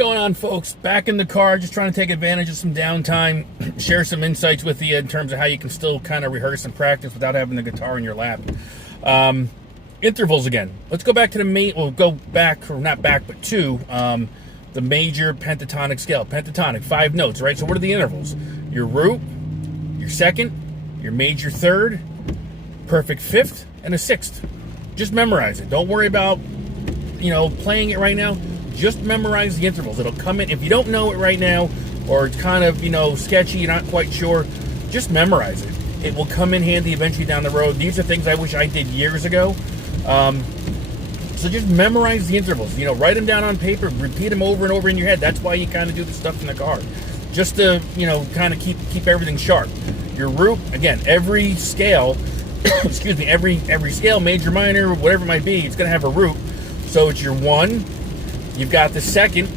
going on, folks? Back in the car, just trying to take advantage of some downtime, share some insights with you in terms of how you can still kind of rehearse and practice without having the guitar in your lap. Intervals again. Let's go back to the main, we'll go back, or not back, but to the major pentatonic scale. Pentatonic, 5 notes, right? So what are the intervals? Your root, your second, your major third, perfect fifth, and a sixth. Just memorize it. Don't worry about, playing it right now. Just memorize the intervals. It'll come in. If you don't know it right now, or it's kind of, sketchy, you're not quite sure, just memorize it. It will come in handy eventually down the road. These are things I wish I did years ago. So just memorize the intervals. Write them down on paper, repeat them over and over in your head. That's why you kind of do the stuff in the car. Just to, kind of keep everything sharp. Your root, again, every scale, excuse me, every scale, major, minor, whatever it might be, it's going to have a root. So it's your 1. You've got the second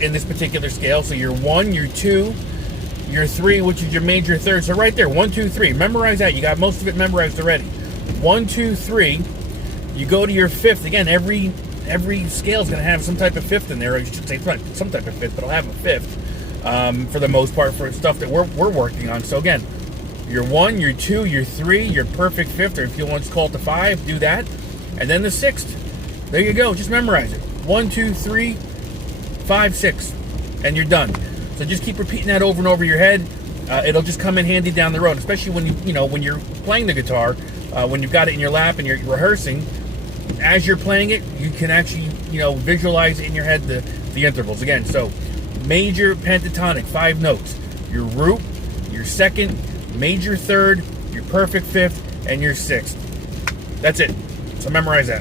in this particular scale. So your 1, your 2, your 3, which is your major third. So right there, 1, 2, 3. Memorize that. You got most of it memorized already. 1, 2, 3. You go to your fifth. Again, every scale is going to have some type of fifth in there. I should say some type of fifth, but it'll have a fifth for the most part for stuff that we're working on. So again, your 1, your 2, your 3, your perfect fifth, or if you want to call it the 5, do that. And then the 6th. There you go. Just memorize it. 1, 2, 3, 5, 6, and you're done. So just keep repeating that over and over your head. It'll just come in handy down the road, especially when when you're playing the guitar, when you've got it in your lap and you're rehearsing. As you're playing it, you can actually visualize in your head the intervals again. So major pentatonic, 5 notes. Your root, your second, major third, your perfect fifth, and your 6th. That's it. So memorize that.